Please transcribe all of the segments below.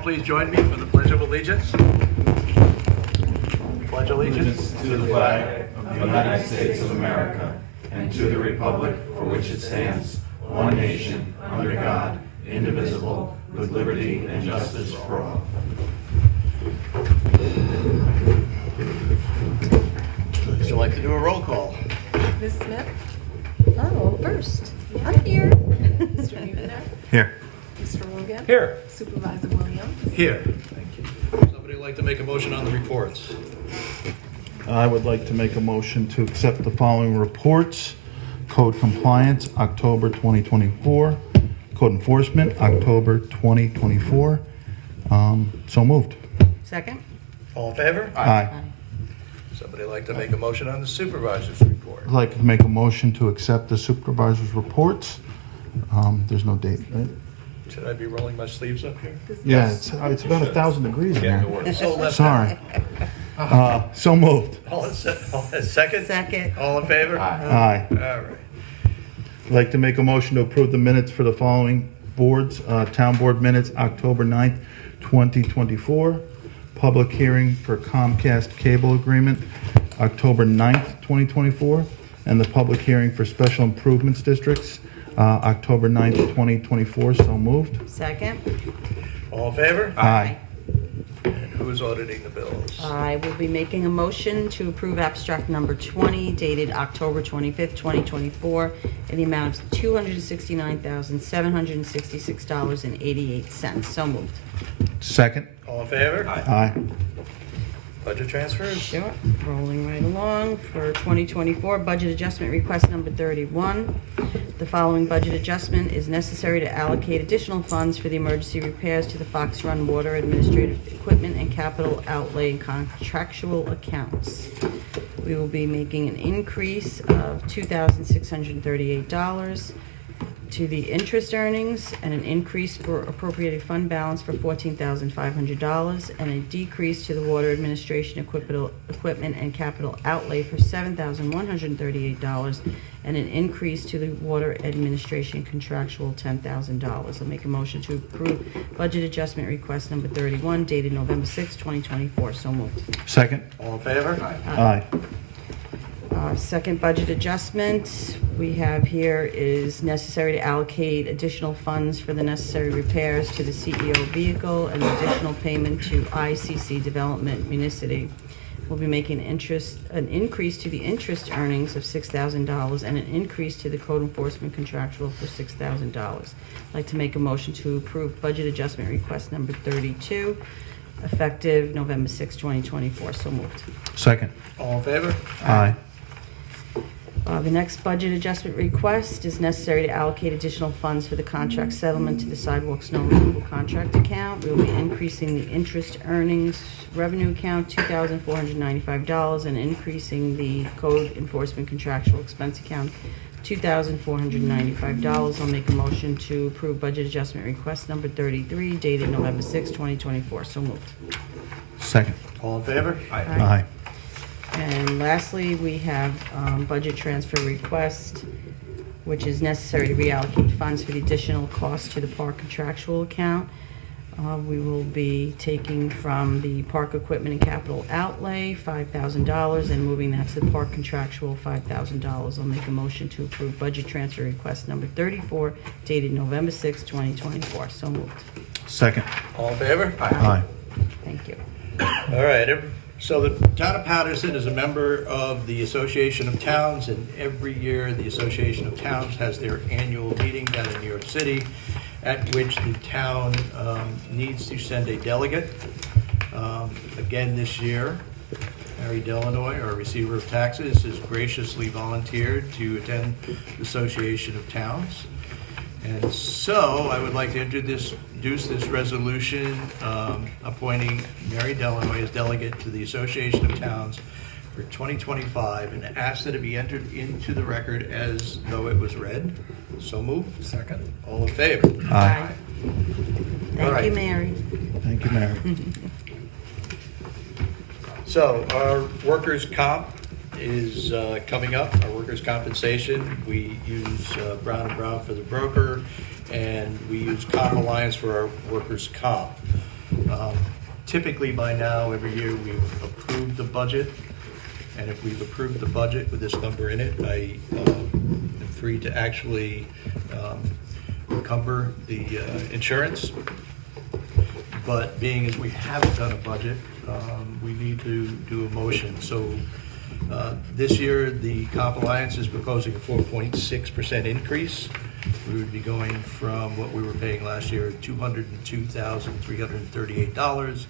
all please join me for the Pledge of Allegiance? Pledge allegiance To the flag of the United States of America and to the republic for which it stands, one nation, under God, indivisible, with liberty and justice for all. Would you like to do a roll call? Ms. Smith? Oh, first. I'm here. Mr. Mueller? Here. Mr. Rogan? Here. Supervisor Williams? Here. Thank you. Somebody like to make a motion on the reports? I would like to make a motion to accept the following reports. Code compliance, October 2024. Code enforcement, October 2024. So moved. Second? All in favor? Aye. Somebody like to make a motion on the supervisor's report? I'd like to make a motion to accept the supervisor's reports. There's no date, right? Should I be rolling my sleeves up here? Yeah, it's about 1,000 degrees in here. So left. Sorry. So moved. All in second? Second. All in favor? Aye. All right. I'd like to make a motion to approve the minutes for the following boards. Town Board minutes, October 9th, 2024. Public hearing for Comcast cable agreement, October 9th, 2024. And the public hearing for special improvements districts, October 9th, 2024. So moved. Second? All in favor? Aye. And who is auditing the bills? I will be making a motion to approve abstract number 20 dated October 25th, 2024 in the amount of $269,766.88. So moved. Second. All in favor? Aye. Budget transfers? Sure. Rolling right along for 2024 budget adjustment request number 31. The following budget adjustment is necessary to allocate additional funds for the emergency repairs to the Fox Run Water Administrative Equipment and Capital Outlay and Contractual Accounts. We will be making an increase of $2,638 to the interest earnings and an increase for appropriated fund balance for $14,500 and a decrease to the water administration equipment and capital outlay for $7,138 and an increase to the water administration contractual $10,000. I'll make a motion to approve budget adjustment request number 31 dated November 6, 2024. So moved. Second. All in favor? Aye. Second budget adjustment we have here is necessary to allocate additional funds for the necessary repairs to the CEO vehicle and additional payment to ICC Development Municity. We'll be making an increase to the interest earnings of $6,000 and an increase to the code enforcement contractual for $6,000. I'd like to make a motion to approve budget adjustment request number 32, effective November 6, 2024. So moved. Second. All in favor? Aye. The next budget adjustment request is necessary to allocate additional funds for the contract settlement to the sidewalk snow removal contract account. We will be increasing the interest earnings revenue account $2,495 and increasing the code enforcement contractual expense account $2,495. I'll make a motion to approve budget adjustment request number 33 dated November 6, 2024. So moved. Second. All in favor? Aye. And lastly, we have budget transfer request, which is necessary to reallocate funds for the additional costs to the park contractual account. We will be taking from the park equipment and capital outlay $5,000 and moving that to the park contractual $5,000. I'll make a motion to approve budget transfer request number 34 dated November 6, 2024. So moved. Second. All in favor? Aye. Thank you. All right, so the town of Patterson is a member of the Association of Towns, and every year the Association of Towns has their annual meeting down in New York City, at which the town needs to send a delegate. Again this year, Mary Delanoy, our receiver of taxes, has graciously volunteered to attend the Association of Towns. And so I would like to introduce this resolution appointing Mary Delanoy as delegate to the Association of Towns for 2025 and ask that it be entered into the record as though it was read. So moved. Second. All in favor? Aye. Thank right. you, Mary. Thank you, Mary. So our workers' comp is coming up, our workers' compensation. We use Brown & Brown for the broker, and we use Comp Alliance for our workers' comp. Typically, by now, every year, we've approved the budget, and if we've approved the budget with this number in it, I am free to actually encumber the insurance. But being as we haven't done a budget, we need to do a motion. So this year, the Comp Alliance is proposing a 4.6% increase. We would be going from what we were paying last year, $202,338,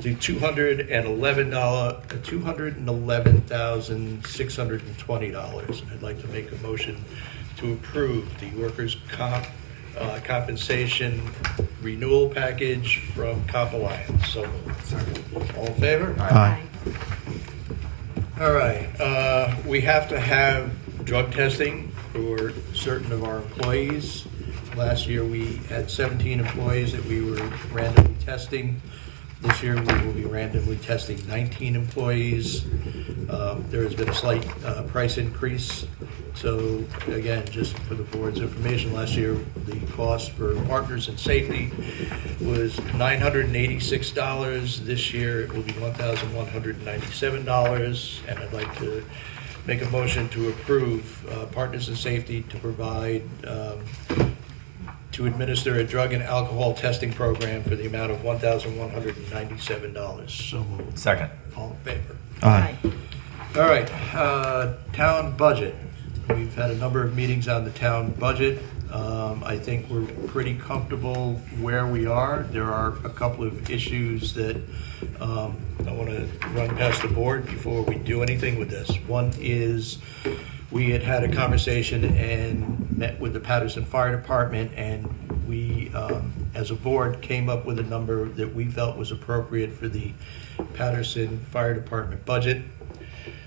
to $211,620. I'd like to make a motion to approve the workers' compensation renewal package from Comp Alliance. So, all in favor? Aye. All right, we have to have drug testing for certain of our employees. Last year, we had 17 employees that we were randomly testing. This year, we will be randomly testing 19 employees. There has been a slight price increase. So again, just for the board's information, last year, the cost for partners in safety was $986. This year, it will be $1,197. And I'd like to make a motion to approve partners in safety to provide, to administer a drug and alcohol testing program for the amount of $1,197. So moved. Second. All in favor? Aye. All right, town budget. We've had a number of meetings on the town budget. I think we're pretty comfortable where we are. There are a couple of issues that I want to run past the board before we do anything with this. One is we had a conversation and met with the Patterson Fire Department, and we, as a board, came up with a number that we felt was appropriate for the Patterson Fire Department budget.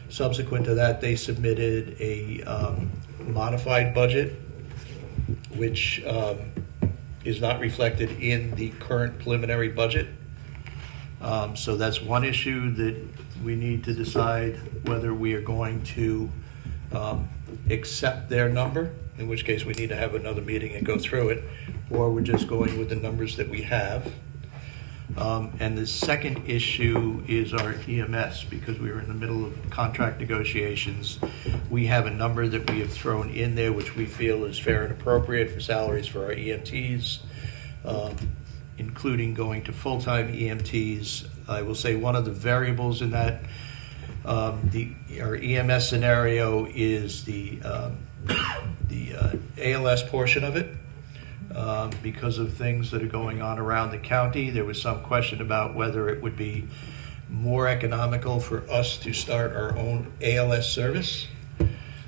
Subsequent to that, they submitted a modified budget, which is not reflected in the current preliminary budget. So that's one issue that we need to decide whether we are going to accept their number, in which case we need to have another meeting and go through it, or we're just going with the numbers that we have. And the second issue is our EMS, because we were in the middle of contract negotiations. We have a number that we have thrown in there, which we feel is fair and appropriate for salaries for our EMTs, including going to full-time EMTs. I will say one of the variables in that, our EMS scenario is the ALS portion of it. Because of things that are going on around the county, there was some question about whether it would be more economical for us to start our own ALS service.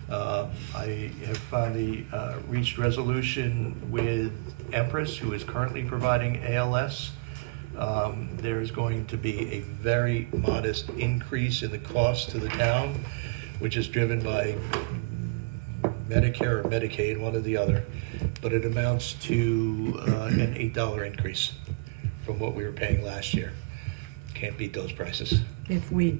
I have finally reached resolution with Empress, who is currently providing ALS. There is going to be a very modest increase in the cost to the town, which is driven by Medicare or Medicaid, one or the other, but it amounts to an $8 increase from what we were paying last year. Can't beat those prices. If we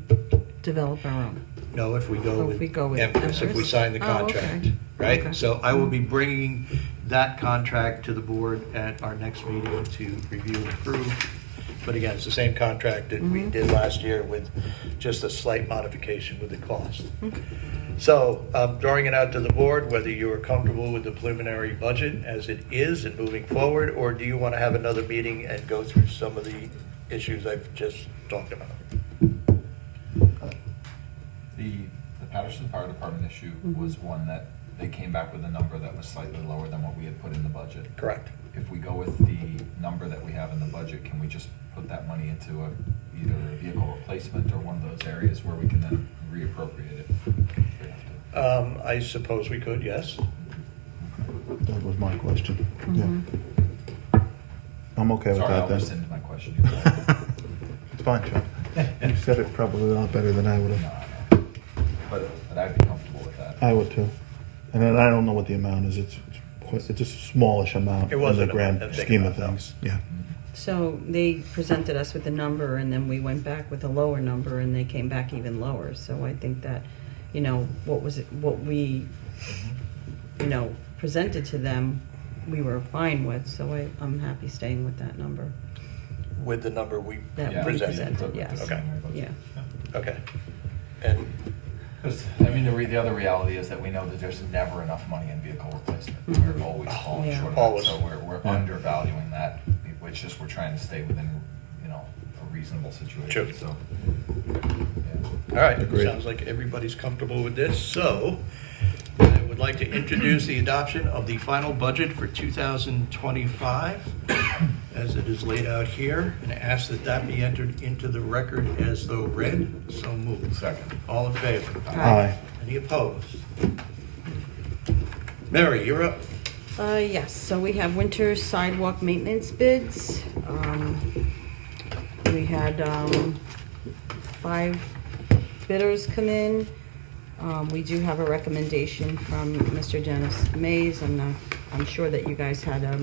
develop our own. No, if we go Oh, with if we go with Empress, if we Empress? sign the Oh, contract, okay. right? Okay. So I will be bringing that contract to the board at our next meeting to review and approve. But again, it's the same contract that we did last year with just a slight modification with the cost. So I'm throwing it out to the board, whether you are comfortable with the preliminary budget as it is and moving forward, or do you want to have another meeting and go through some of the issues I've just talked about? The Patterson Fire Department issue was one that they came back with a number that was slightly lower than what we had put in the budget. Correct. If we go with the number that we have in the budget, can we just put that money into either a vehicle replacement or one of those areas where we can then reappropriate it? if we have to? I suppose we could, yes. That was my question. Yeah. I'm okay with Sorry, I'll that then. rescind my question. It's fine, Chuck. You said it probably a lot better than I would No, have. I know. But I'd be comfortable with that. I would too. And then I don't know what the amount is. It's a smallish amount It in wasn't the a grand big scheme of amount, no. things. Yeah. So they presented us with a number, and then we went back with a lower number, and they came back even lower. So I think that, what we, presented to them, we were fine with. So I'm happy staying with that number. with the number we That Yeah, we presented. presented, yes. Okay. Yeah. Okay. And, Because, I mean, the other reality is that we know that there's never enough money in vehicle replacement. We're always falling Yeah. short of that, Always. so we're Yeah. undervaluing that. It's just we're trying to stay within, a reasonable situation, Sure. so. all right, Agreed. sounds like everybody's comfortable with this. So I would like to introduce the adoption of the final budget for 2025 as it is laid out here, and ask that that be entered into the record as though read. So moved. Second. All in favor? Aye. Any opposed? Mary, you're up. Yes, so we have winter sidewalk maintenance bids. We had 5 bidders come in. We do have a recommendation from Mr. Dennis Mays. I'm sure that you guys had a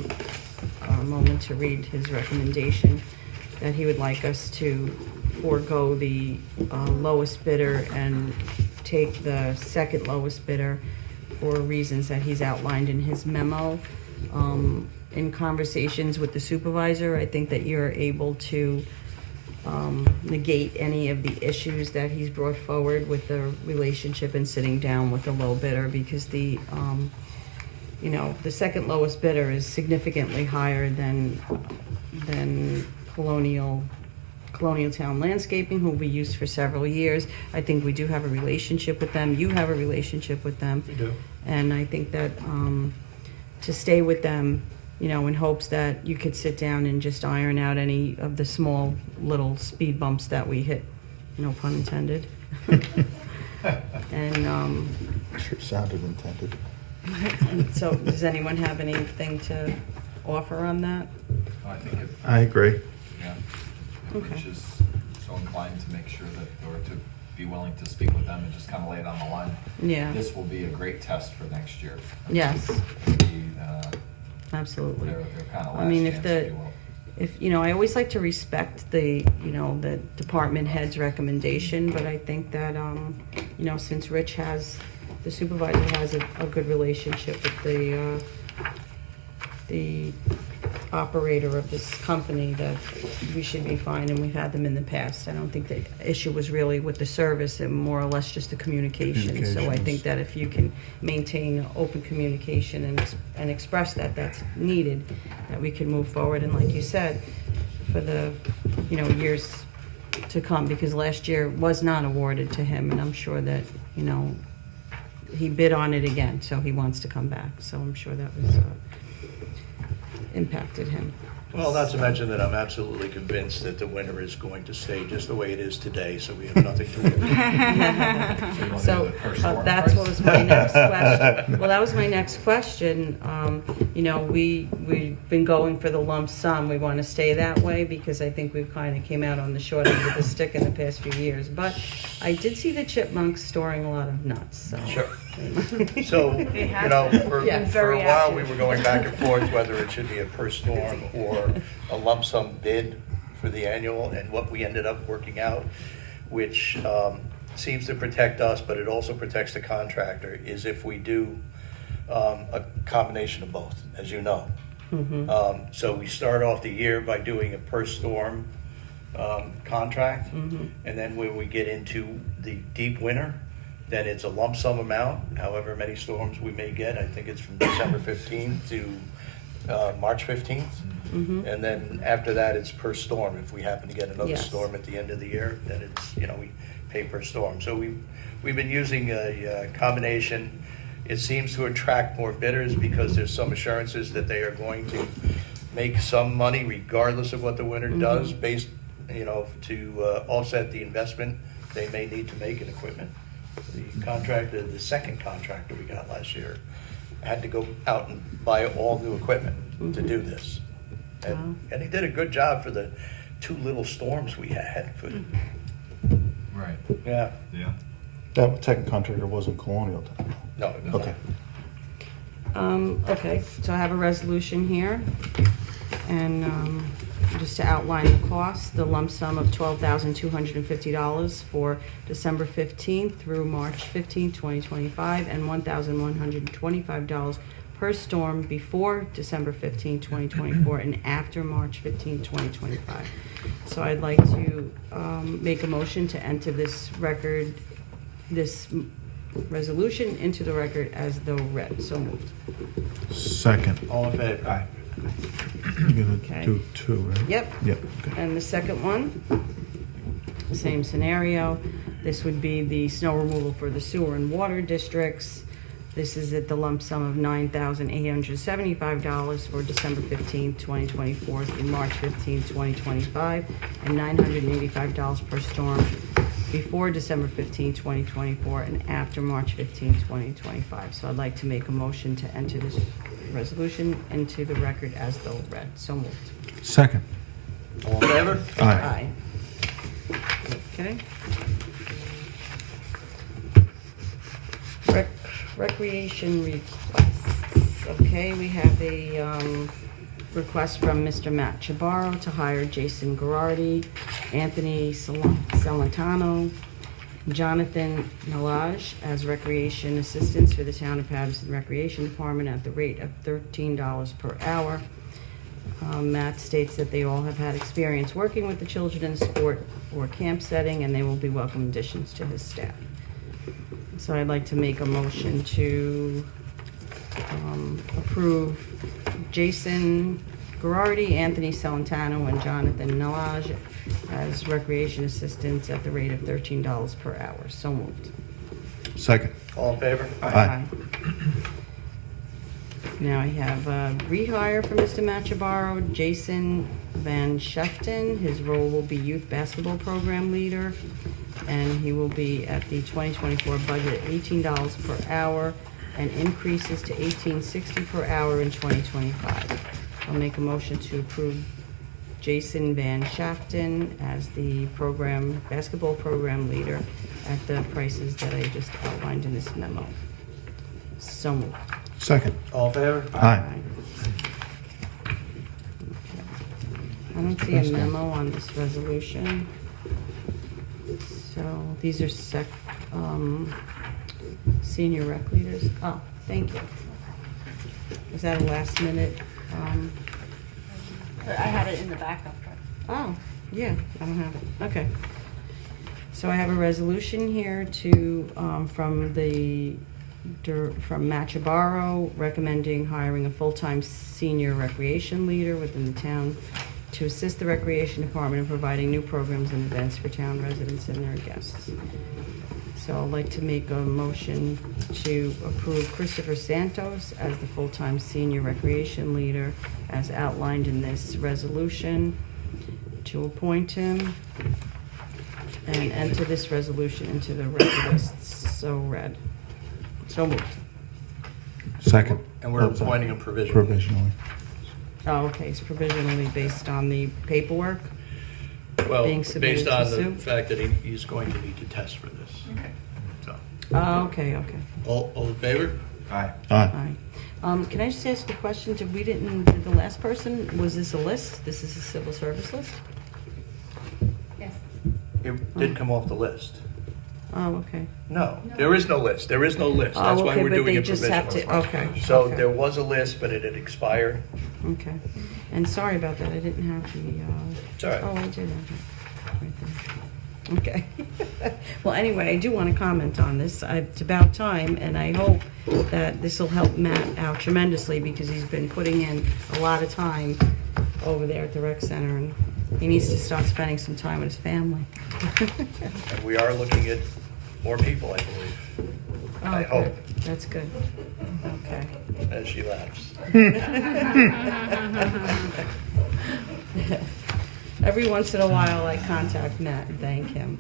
moment to read his recommendation, that he would like us to forego the lowest bidder and take the second lowest bidder for reasons that he's outlined in his memo. In conversations with the supervisor, I think that you're able to negate any of the issues that he's brought forward with the relationship and sitting down with the low bidder, because the second lowest bidder is significantly higher than Colonial Town Landscaping, who we used for several years. I think we do have a relationship with them. You have a relationship with them. We do. And I think that to stay with them, in hopes that you could sit down and just iron out any of the small little speed bumps that we hit, no pun intended. And Sure sounded intended. so, does anyone have anything to offer on that? I think I agree. if Okay. Rich is so inclined to make sure that, or to be willing to speak with them and just kind of lay it on the line. Yeah. This will be a great test for next year. Yes. It'll be, Absolutely. their kind of I last mean, chance, if you will. if I always like to respect the department head's recommendation, but I think that, since the supervisor has a good relationship with the operator of this company, that we should be fine, and we've had them in the past. I don't think the issue was really with the service, and more or less just the communication. So I Communications. think that if you can maintain open communication and express that that's needed, that we can move forward. And like you said, for the, years to come, because last year was not awarded to him, and I'm sure that, he bid on it again, so he wants to come back. So I'm sure that was impacted him. Well, not to mention that I'm absolutely convinced that the winter is going to stay just the way it is today, so we have nothing to worry about. So you wanna do So the per storm that's what price? was my next question. Well, that was my next question. We've been going for the lump sum. We want to stay that way, because I think we've kind of came out on the short end of the stick in the past few years. But I did see the chipmunks storing a lot of nuts, so. Sure. So, for Yeah, a very while, we active. were going back and forth whether it should be a per storm or a lump sum bid for the annual, and what we ended up working out, which seems to protect us, but it also protects the contractor, is if we do a combination of both, as you know. So we start off the year by doing a per storm contract, and then when we get into the deep winter, then it's a lump sum amount, however many storms we may get. I think it's from December 15th to March 15th. And then after that, it's per storm. If we happen to get another Yes. storm at the end of the year, then it's, we pay per storm. So we've been using a combination. It seems to attract more bidders because there's some assurances that they are going to make some money regardless of what the winter does, based, to offset the investment they may need to make in equipment. The contractor, the second contractor we got last year, had to go out and buy all new equipment to do this. And he did a good job for the 2 little storms we had. Right, Yeah, yeah. That second contractor wasn't Colonial Town. no, it was Okay. Okay, so I have a resolution here, and just to outline the cost, the lump sum of $12,250 for December 15th through March 15th, 2025, and $1,125 per storm before December 15th, 2024, and after March 15th, 2025. So I'd like to make a motion to enter this resolution into the record as though read. So moved. Second. All in favor? Aye. You're Okay. gonna do two, right? Yep. Yep, okay. And the second one, same scenario. This would be the snow removal for the sewer and water districts. This is at the lump sum of $9,875 for December 15th, 2024 through March 15th, 2025, and $985 per storm before December 15th, 2024, and after March 15th, 2025. So I'd like to make a motion to enter this resolution into the record as though read. So moved. Second. All in favor? Aye. Okay. Recreation requests. Okay, we have a request from Mr. Matt Chabarro to hire Jason Girardi, Anthony Celentano, Jonathan Nalaj as recreation assistants for the Town of Patterson Recreation Department at the rate of $13 per hour. Matt states that they all have had experience working with the children in a sport or camp setting, and they will be welcome additions to his staff. So I'd like to make a motion to approve Jason Girardi, Anthony Celentano, and Jonathan Nalaj as recreation assistants at the rate of $13 per hour. So moved. Second. All in favor? Aye. Now I have a rehire for Mr. Machabarro, Jason Van Shefton. His role will be youth basketball program leader, and he will be at the 2024 budget at $18 per hour and increases to $18.60 per hour in 2025. I'll make a motion to approve Jason Van Shafton as the basketball program leader at the prices that I just outlined in this memo. So moved. Second. All in favor? Aye. I don't see a memo on this resolution. So these are senior rec leaders. Oh, thank you. Was that a last minute? I had it in the backup. Oh, yeah, I don't have it. Okay. So I have a resolution here from Matt Chabarro recommending hiring a full-time senior recreation leader within the town to assist the recreation department in providing new programs and events for town residents and their guests. So I'd like to make a motion to approve Christopher Santos as the full-time senior recreation leader as outlined in this resolution, to appoint him and enter this resolution into the record as so read. So moved. Second. And we're Oh, sorry. appointing him provisionally. Provisionally. Oh, okay, it's provisionally based on the paperwork. Well, Being submitted based to on the Sue? fact that he's going to need to test for this. Okay. So, Oh, okay. all in favor? Aye. Aye. All right. Can I just ask a question? Did the last person, was this a list? This is a civil service list? Yes. It did come off the list. Oh, okay. No, there is no list. There is no list. That's Oh, why okay, we're but doing they it just have provisionally. to, okay. So okay. there was a list, but it had expired. Okay. And sorry about that, I didn't have the, It's all right. oh, I did have it right there. Okay. Well, anyway, I do want to comment on this. It's about time, and I hope that this will help Matt out tremendously because he's been putting in a lot of time over there at the rec center, and he needs to start spending some time with his family. And we are looking at more people, I believe, Oh, I good. hope. That's good. Okay. as she laughs. Every once in a while, I contact Matt and thank him.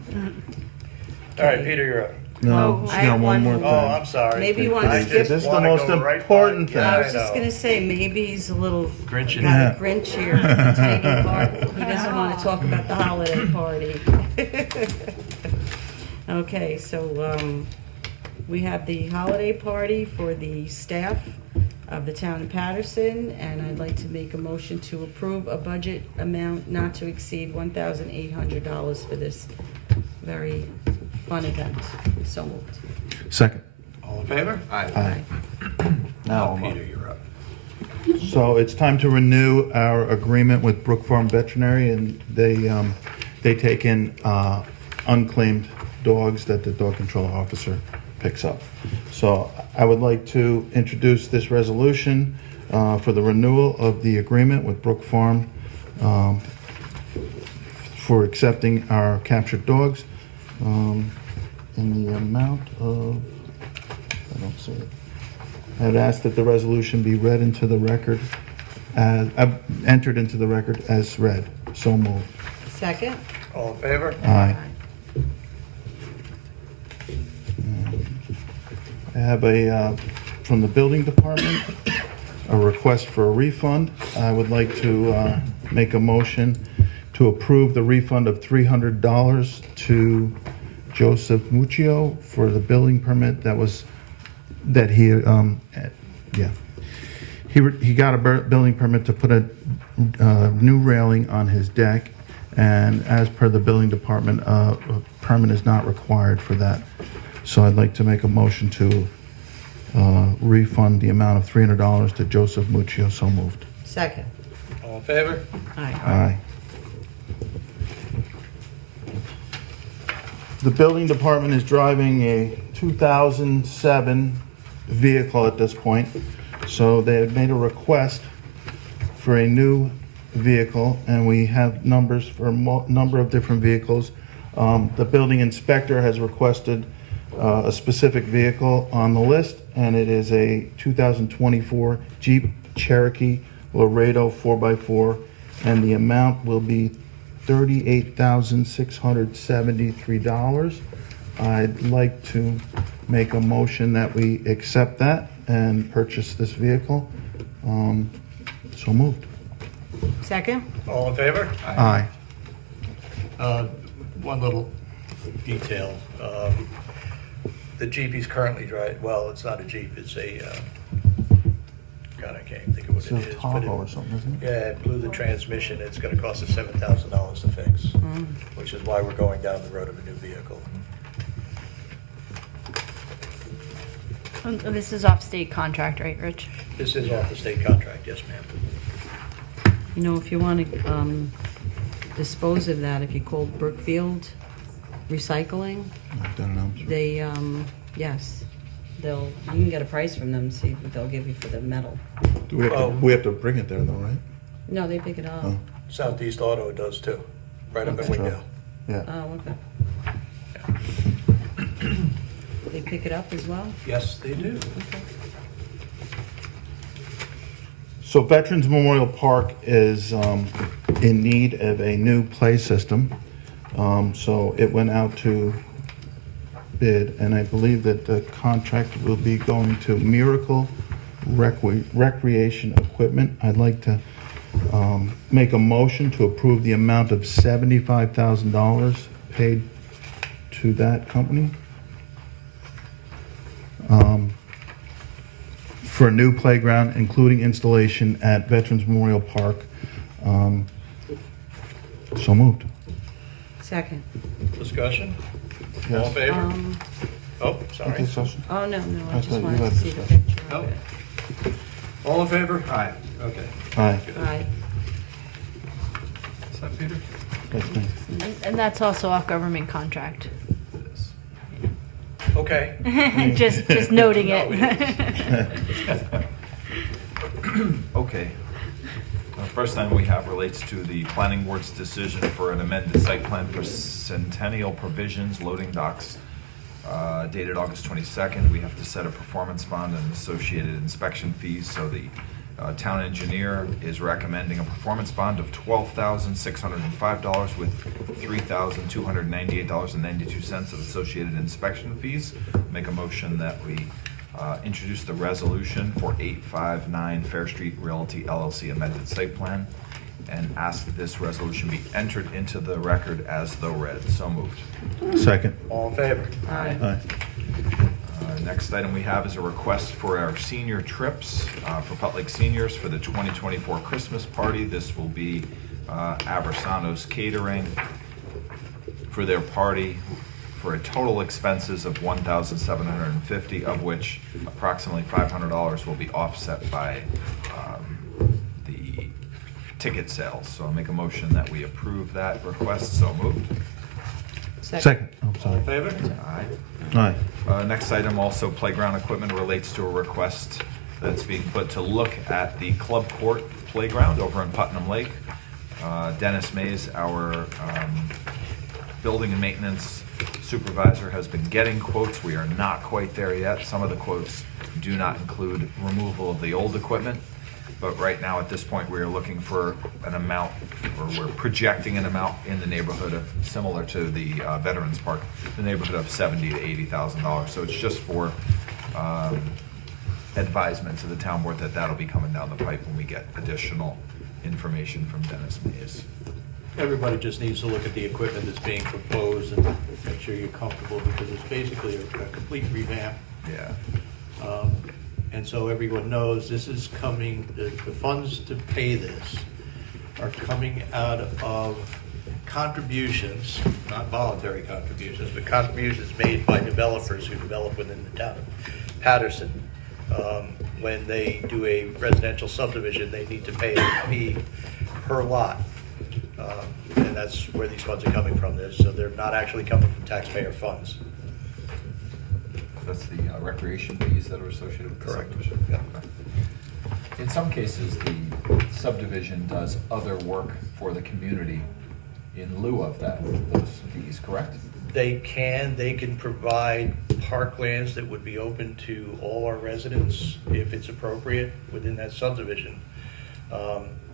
All right, Peter, you're up. No, Oh, she's I got have one one more Oh, thing. I'm sorry. Maybe you wanna I skip- just This is the wanna most go right important by- thing. Yeah, I was just know. gonna say, maybe he's a little, Grinch in Yeah. got a Grinch here, a tiny part. He doesn't wanna talk about the holiday party. Okay, so, we have the holiday party for the staff of the town of Patterson, and I'd like to make a motion to approve a budget amount not to exceed $1,800 for this very fun event. So moved. Second. All in favor? Aye. Aye. Now, Peter, you're up. So it's time to renew our agreement with Brook Farm Veterinary, and they take in unclaimed dogs that the dog control officer picks up. So I would like to introduce this resolution for the renewal of the agreement with Brook Farm for accepting our captured dogs in the amount of, I don't see it. I'd ask that the resolution be read into the record as, entered into the record as read. So moved. Second? All in favor? Aye. I have from the building department, a request for a refund. I would like to make a motion to approve the refund of $300 to Joseph Muccio for the building permit that he got a building permit to put a new railing on his deck, and as per the building department, a permit is not required for that. So I'd like to make a motion to refund the amount of $300 to Joseph Muccio. So moved. Second? All in favor? Aye. Aye. The building department is driving a 2007 vehicle at this point. So they had made a request for a new vehicle, and we have numbers for a number of different vehicles. The building inspector has requested a specific vehicle on the list, and it is a 2024 Jeep Cherokee Laredo 4x4, and the amount will be $38,673. I'd like to make a motion that we accept that and purchase this vehicle. So moved. Second? All in favor? Aye. One little detail. The Jeep he's currently driving, well, it's not a Jeep, it's a, God, I can't think of what It's it a is. but Tahoe or something, isn't it? Yeah, it blew the transmission. It's gonna cost us $7,000 to fix, which is why we're going down the road of a new vehicle. This is off state contract, right, Rich? This is off the state contract, yes, ma'am. You know, if you want to dispose of that, if you call Brookfield Recycling, I don't know. they, yes, you can get a price from them, see what they'll give you for the metal. Do we have to, we have to bring it there though, right? No, they pick it up. Oh, Southeast Auto does too, right up in That's Wingdale. true. Yeah. Oh, okay. They pick it up as well? Yes, they do. Okay. So Veterans Memorial Park is in need of a new play system. So it went out to bid, and I believe that the contract will be going to Miracle Recreation Equipment. I'd like to make a motion to approve the amount of $75,000 paid to that company for a new playground, including installation at Veterans Memorial Park. So moved. Second. Discussion? All Yes. in favor? Oh, Okay, sorry. discussion. Oh, no, I I thought just you wanted to had see the discussion. picture of Nope. it. All in favor? Aye. Okay. Aye. Aye. Is that Peter? That's me. And that's also off government contract. It is. Okay. Just noting No, it. Okay. The first item we have relates to the planning board's decision for an amended site plan for Centennial Provisions Loading Docks, dated August 22nd. We have to set a performance bond and associated inspection fees, so the town engineer is recommending a performance bond of $12,605 with $3,298.92 of associated inspection fees. Make a motion that we introduce the resolution for 859 Fair Street Realty LLC amended site plan, and ask that this resolution be entered into the record as though read. So moved. Second. All in favor? Aye. Aye. Next item we have is a request for our senior trips for Putt Lake seniors for the 2024 Christmas party. This will be Aversano's Catering for their party for a total expenses of $1,750, of which approximately $500 will be offset by ticket sales. So I'll make a motion that we approve that request. So moved. Second. I'm All sorry. in favor? Aye. Aye. Next item, also playground equipment, relates to a request that's being put to look at the club court playground over in Putnam Lake. Dennis Mays, our building and maintenance supervisor, has been getting quotes. We are not quite there yet. Some of the quotes do not include removal of the old equipment, but right now, at this point, we are looking for an amount, or we're projecting an amount in the neighborhood of, similar to the Veterans Park, the neighborhood of $70,000 to $80,000. So it's just for advisement to the town board that that'll be coming down the pipe when we get additional information from Dennis Mays. Everybody just needs to look at the equipment that's being proposed and make sure you're comfortable, because it's basically a complete revamp. Yeah. And so everyone knows this is coming, the funds to pay this are coming out of contributions, not voluntary contributions, but contributions made by developers who develop within the town of Patterson. When they do a residential subdivision, they need to pay a fee per lot. And that's where these funds are coming from. So they're not actually coming from taxpayer funds. That's the recreation fees that are associated with the Correct. subdivision? Yeah. In some cases, the subdivision does other work for the community in lieu of those fees, correct? They can provide parklands that would be open to all our residents if it's appropriate within that subdivision.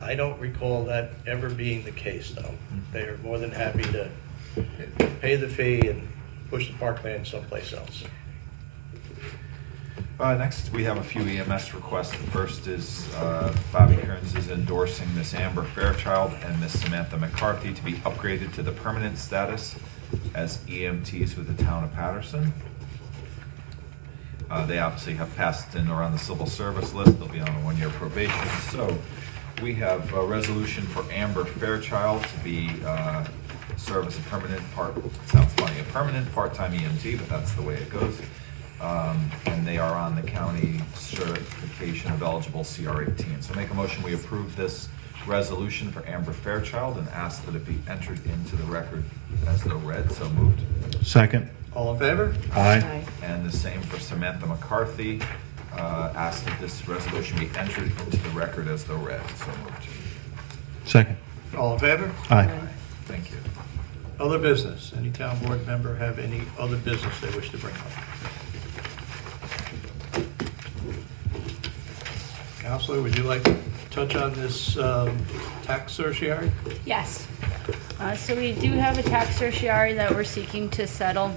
I don't recall that ever being the case, though. They are more than happy to pay the fee and push the parkland someplace else. Next, we have a few EMS requests. The first is Bobby Kearns is endorsing Miss Amber Fairchild and Miss Samantha McCarthy to be upgraded to the permanent status as EMTs with the town of Patterson. They obviously have passed and are on the civil service list. They'll be on a one-year probation. So we have a resolution for Amber Fairchild to be serve as a permanent sounds funny, a permanent part-time EMT, but that's the way it goes. And they are on the county certification of eligible CR18. So make a motion, we approve this resolution for Amber Fairchild and ask that it be entered into the record as though read. So moved. Second. All in favor? Aye. And the same for Samantha McCarthy. Ask that this resolution be entered into the record as though read. So moved. Second. All in favor? Aye. Thank you. Other business. Any town board member have any other business they wish to bring up? Counselor, would you like to touch on this tax certiorari? Yes. So we do have a tax certiorari that we're seeking to settle.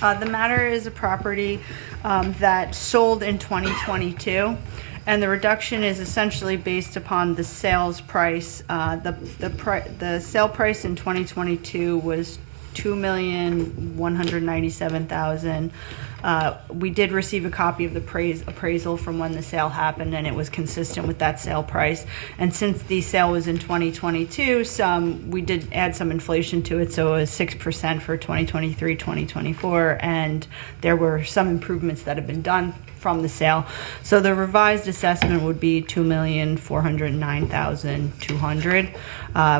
The matter is a property that sold in 2022, and the reduction is essentially based upon the sales price. The sale price in 2022 was $2,197,000. We did receive a copy of the appraisal from when the sale happened, and it was consistent with that sale price. And since the sale was in 2022, we did add some inflation to it, so it was 6% for 2023, 2024, and there were some improvements that have been done from the sale. So the revised assessment would be $2,409,200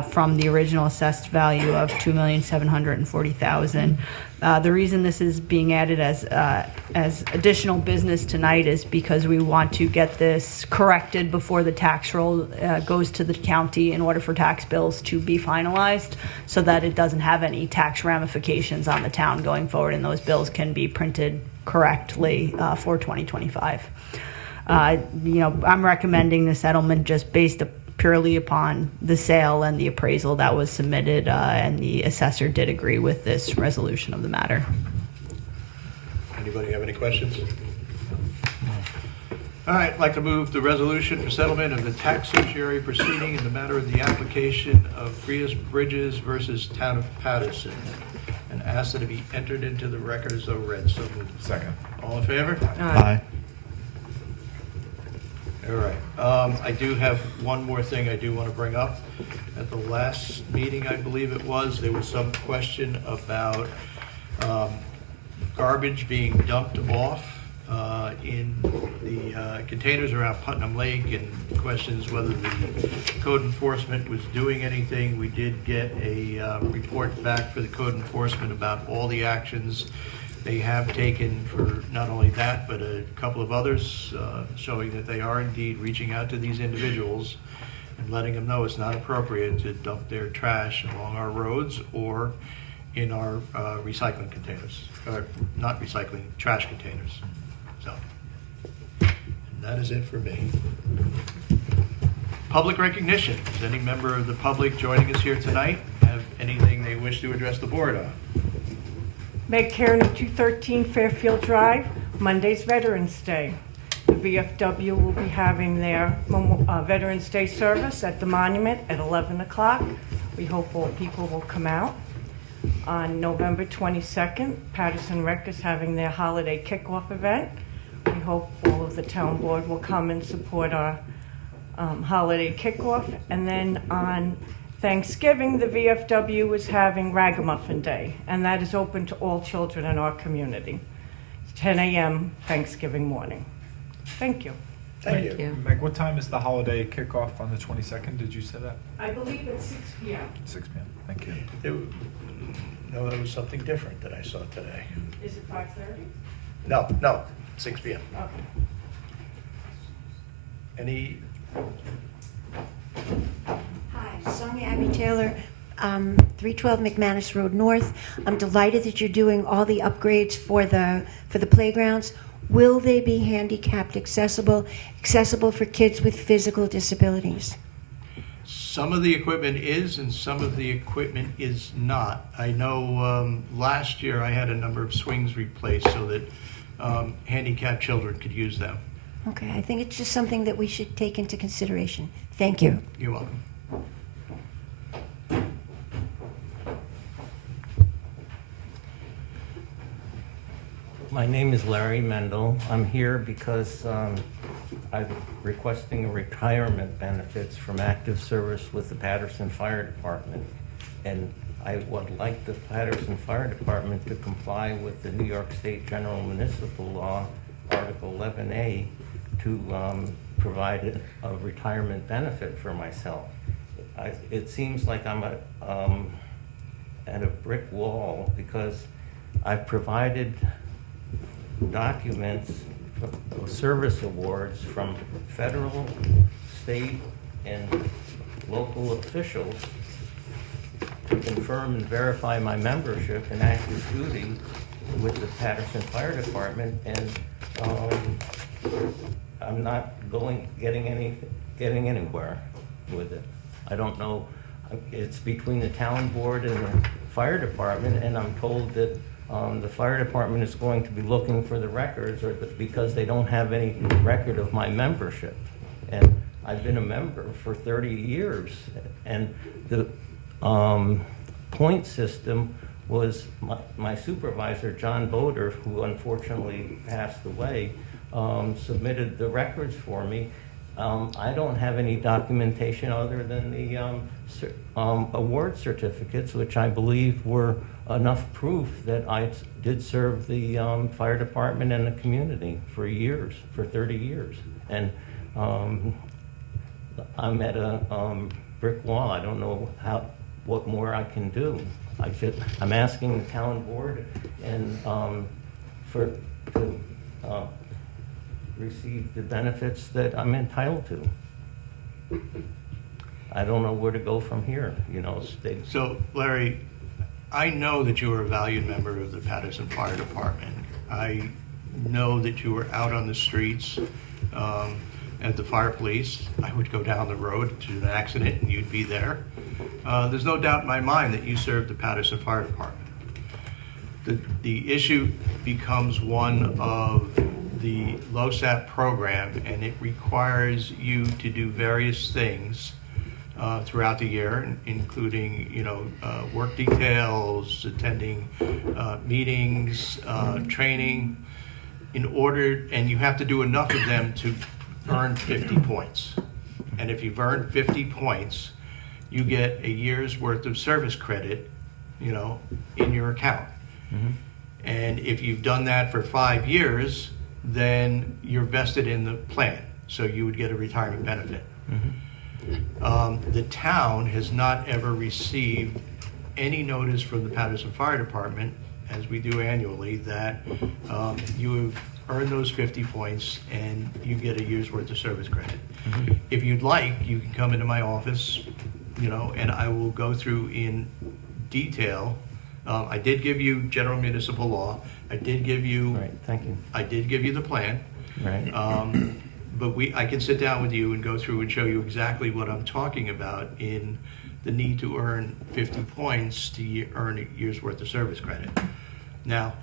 from the original assessed value of $2,740,000. The reason this is being added as additional business tonight is because we want to get this corrected before the tax roll goes to the county in order for tax bills to be finalized, so that it doesn't have any tax ramifications on the town going forward, and those bills can be printed correctly for 2025. I'm recommending the settlement just based purely upon the sale and the appraisal that was submitted, and the assessor did agree with this resolution of the matter. Anybody have any questions? All right, I'd like to move the resolution for settlement of the tax certiorari proceeding in the matter of the application of Frias Bridges versus Town of Patterson, and ask that it be entered into the record as though read. So moved. Second. All in favor? Aye. All right. I do have one more thing I do want to bring up. At the last meeting, I believe it was, there was some question about garbage being dumped off in the containers around Putnam Lake and questions whether the code enforcement was doing anything. We did get a report back for the code enforcement about all the actions they have taken for not only that, but a couple of others, showing that they are indeed reaching out to these individuals and letting them know it's not appropriate to dump their trash along our roads or in our recycling containers, or not recycling, trash containers. So, and that is it for me. Public recognition. Does any member of the public joining us here tonight have anything they wish to address the board on? Meg Kearney, 213 Fairfield Drive. Monday's Veterans Day. The VFW will be having their Veterans Day service at the monument at 11 o'clock. We hope all people will come out. On November 22nd, Patterson Rec is having their holiday kickoff event. We hope all of the town board will come and support our holiday kickoff. And then on Thanksgiving, the VFW is having Ragamuffin Day, and that is open to all children in our community. It's 10 a.m. Thanksgiving morning. Thank you. Thank you. Meg, what time is the holiday kickoff on the 22nd? Did you say that? I believe it's 6 p.m. 6 p.m. Thank you. No, it was something different that I saw today. Is it 5:30? No, 6 p.m. Okay. Any, Hi, Sonia Abbey Taylor, 312 McManus Road North. I'm delighted that you're doing all the upgrades for the playgrounds. Will they be handicapped accessible for kids with physical disabilities? some of the equipment is and some of the equipment is not. I know last year I had a number of swings replaced so that handicapped children could use them. Okay, I think it's just something that we should take into consideration. Thank you. You're welcome. My name is Larry Mendel. I'm here because I'm requesting retirement benefits from active service with the Patterson Fire Department. And I would like the Patterson Fire Department to comply with the New York State General Municipal Law, Article 11A, to provide a retirement benefit for myself. It seems like I'm at a brick wall because I've provided documents of service awards from federal, state, and local officials to confirm and verify my membership in active duty with the Patterson Fire Department, and I'm not getting anywhere with it. I don't know. It's between the town board and the fire department, and I'm told that the fire department is going to be looking for the records because they don't have any record of my membership. And I've been a member for 30 years. And the point system was my supervisor, John Boder, who unfortunately passed away, submitted the records for me. I don't have any documentation other than the award certificates, which I believe were enough proof that I did serve the fire department and the community for years, for 30 years. And I'm at a brick wall. I don't know what more I can do. I'm asking the town board and to receive the benefits that I'm entitled to. I don't know where to go from here, you know. So, Larry, I know that you are a valued member of the Patterson Fire Department. I know that you were out on the streets at the fire police. I would go down the road to an accident and you'd be there. There's no doubt in my mind that you served the Patterson Fire Department. The issue becomes one of the LoSAP program, and it requires you to do various things throughout the year, including, work details, attending meetings, training, and you have to do enough of them to earn 50 points. And if you've earned 50 points, you get a year's worth of service credit, in your account. Mm-hmm. And if you've done that for 5 years, then you're vested in the plan, so you would get a retirement benefit. The town has not ever received any notice from the Patterson Fire Department, as we do annually, that you have earned those 50 points and you get a year's worth of service credit. If you'd like, you can come into my office, and I will go through in detail. I did give you general municipal law. I did give you. Right, thank you. I did give you the plan. Right. But I can sit down with you and go through and show you exactly what I'm talking about in the need to earn 50 points to earn a year's worth of service credit. Now,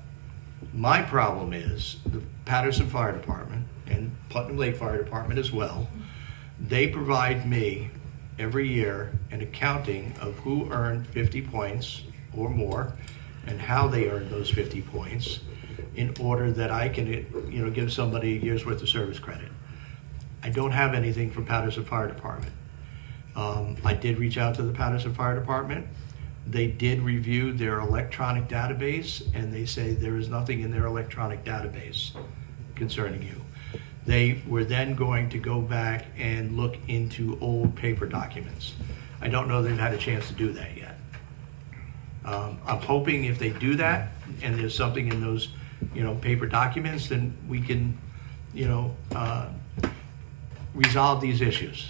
my problem is the Patterson Fire Department and Putnam Lake Fire Department as well, they provide me every year an accounting of who earned 50 points or more and how they earned those 50 points in order that I can, give somebody a year's worth of service credit. I don't have anything from Patterson Fire Department. I did reach out to the Patterson Fire Department. They did review their electronic database, and they say there is nothing in their electronic database concerning you. They were then going to go back and look into old paper documents. I don't know they've had a chance to do that yet. I'm hoping if they do that, and there's something in those, paper documents, then we can, resolve these issues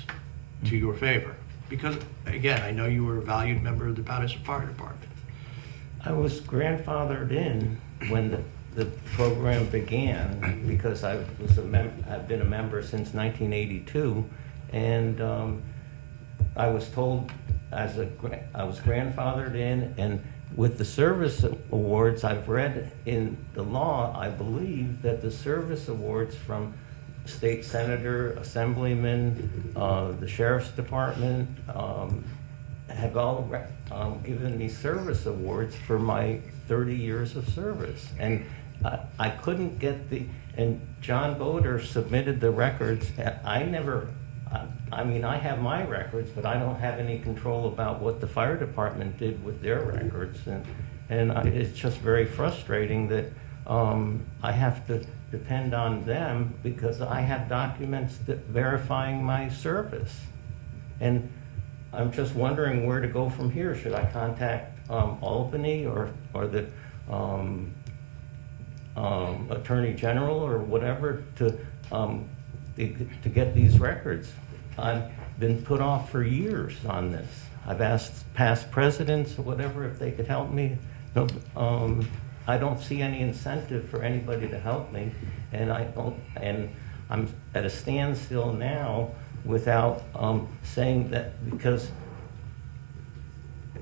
to your favor. Because, again, I know you were a valued member of the Patterson Fire Department. I was grandfathered in when the program began because I've been a member since 1982, and I was told I was grandfathered in, and with the service awards, I've read in the law, I believe that the service awards from state senator, assemblyman, the sheriff's department, have all given me service awards for my 30 years of service. And I couldn't get and John Boder submitted the records. I have my records, but I don't have any control about what the fire department did with their records. And it's just very frustrating that I have to depend on them because I have documents verifying my service. And I'm just wondering where to go from here. Should I contact Albany or the Attorney General or whatever to get these records? I've been put off for years on this. I've asked past presidents or whatever if they could help me. No, I don't see any incentive for anybody to help me, and I'm at a standstill now without saying that, because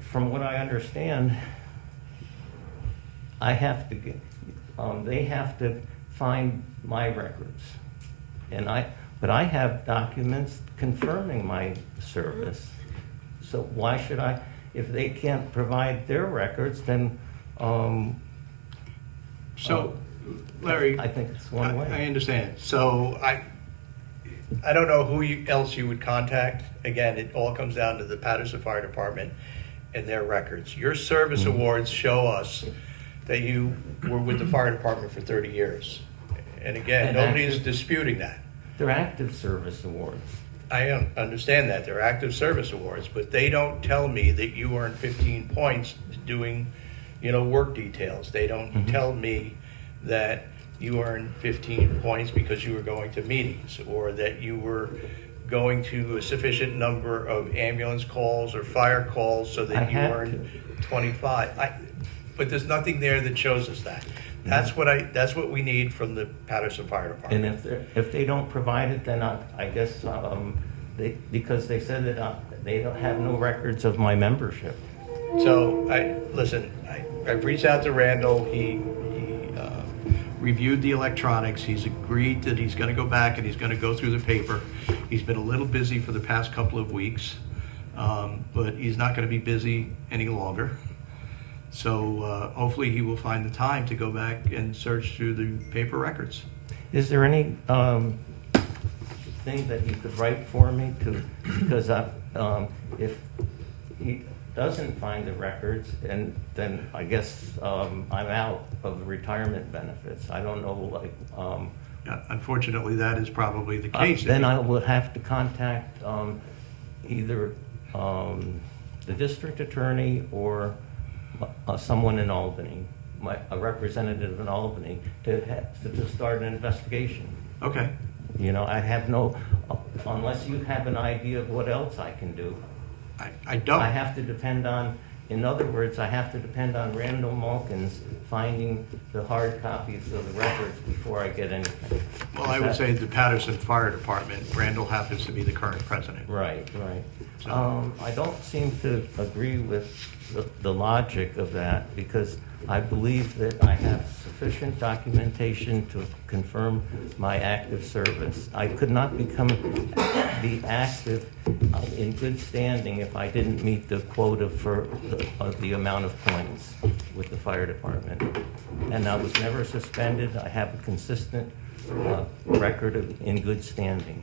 from what I understand, I have to get, they have to find my records, but I have documents confirming my service. So why should I, if they can't provide their records, then Larry, I think it's one way. I understand. So I don't know who else you would contact. Again, it all comes down to the Patterson Fire Department and their records. Your service awards show us that you were with the fire department for 30 years. And again, nobody is disputing that. They're active service awards. I understand that. They're active service awards, but they don't tell me that you earned 15 points doing, work details. They don't tell me that you earned 15 points because you were going to meetings, or that you were going to a sufficient number of ambulance calls or fire calls so that you earned 25. But there's nothing there that shows us that. That's what we need from the Patterson Fire Department. And if they don't provide it, then I guess because they said that they don't have no records of my membership. So I've reached out to Randall. He reviewed the electronics. He's agreed that he's going to go back and he's going to go through the paper. He's been a little busy for the past couple of weeks, but he's not going to be busy any longer. So hopefully he will find the time to go back and search through the paper records. Is there any thing that you could write for me because if he doesn't find the records, and then I guess I'm out of the retirement benefits. I don't know Unfortunately, that is probably the case. Then I will have to contact either the district attorney or someone in Albany, a representative in Albany, to start an investigation. Okay. You know, I have no, unless you have an idea of what else I can do. I don't. I have to depend on, in other words, I have to depend on Randall Malkins finding the hard copies of the records before I get anything. Well, I would say the Patterson Fire Department, Randall happens to be the current president. Right, right. So- I don't seem to agree with the logic of that, because I believe that I have sufficient documentation to confirm my active service. I could not be active in good standing if I didn't meet the quota for the amount of points with the fire department. And I was never suspended. I have a consistent record in good standing.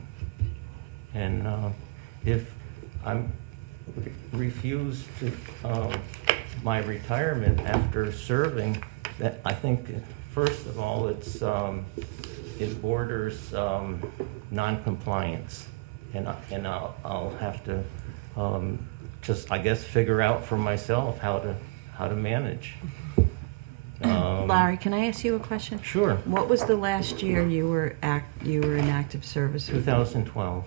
And if I'm refused to my retirement after serving, that I think, first of all, it borders non-compliance, and I'll have to just, I guess, figure out for myself how to manage. Larry, can I ask you a question? Sure. What was the last year you were in active service? 2012.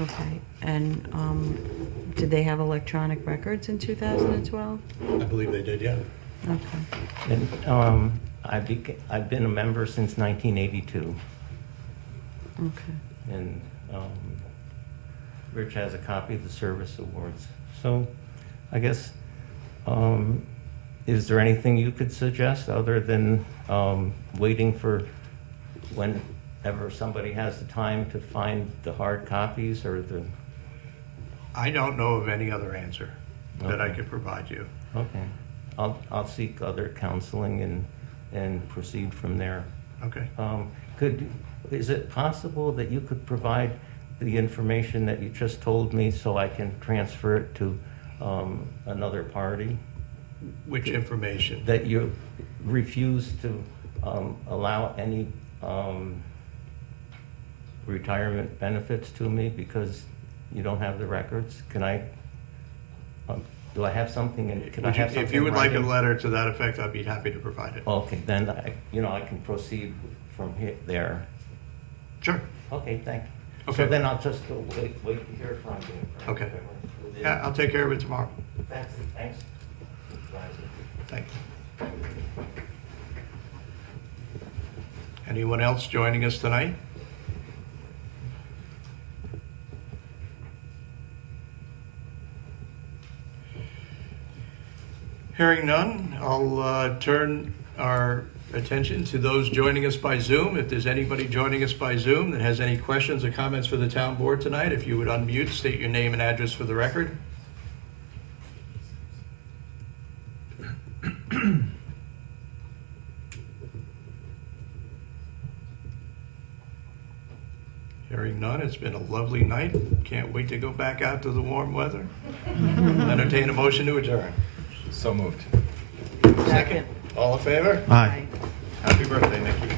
Okay, and did they have electronic records in 2012? I believe they did, yeah. Okay. And I've been a member since 1982. Okay. And Rich has a copy of the service awards. So I guess, is there anything you could suggest other than waiting for whenever somebody has the time to find the hard copies, or the... I don't know of any other answer that I Okay. could provide you. Okay. I'll seek other counseling and proceed from there. Okay. Is it possible that you could provide the information that you just told me so I can transfer it to another party? Which information? That you refuse to allow any retirement benefits to me because you don't have the records? Can I, do I have something in, can I have something If you would like a in writing? letter to that effect, I'd be happy to provide it. Okay, then I can proceed from there. Sure. Okay, thank you. Okay. So then I'll just wait to hear from you. Okay. Yeah, I'll take care of it tomorrow. Thanks. Thanks. Anyone else joining us tonight? Hearing none, I'll turn our attention to those joining us by Zoom. If there's anybody joining us by Zoom that has any questions or comments for the town board tonight, if you would unmute, state your name and address for the record. Hearing none, it's been a lovely night. Can't wait to go back out to the warm weather. Entertain a motion to adjourn. So moved. Second. All in favor? Aye. Happy birthday, Nikki.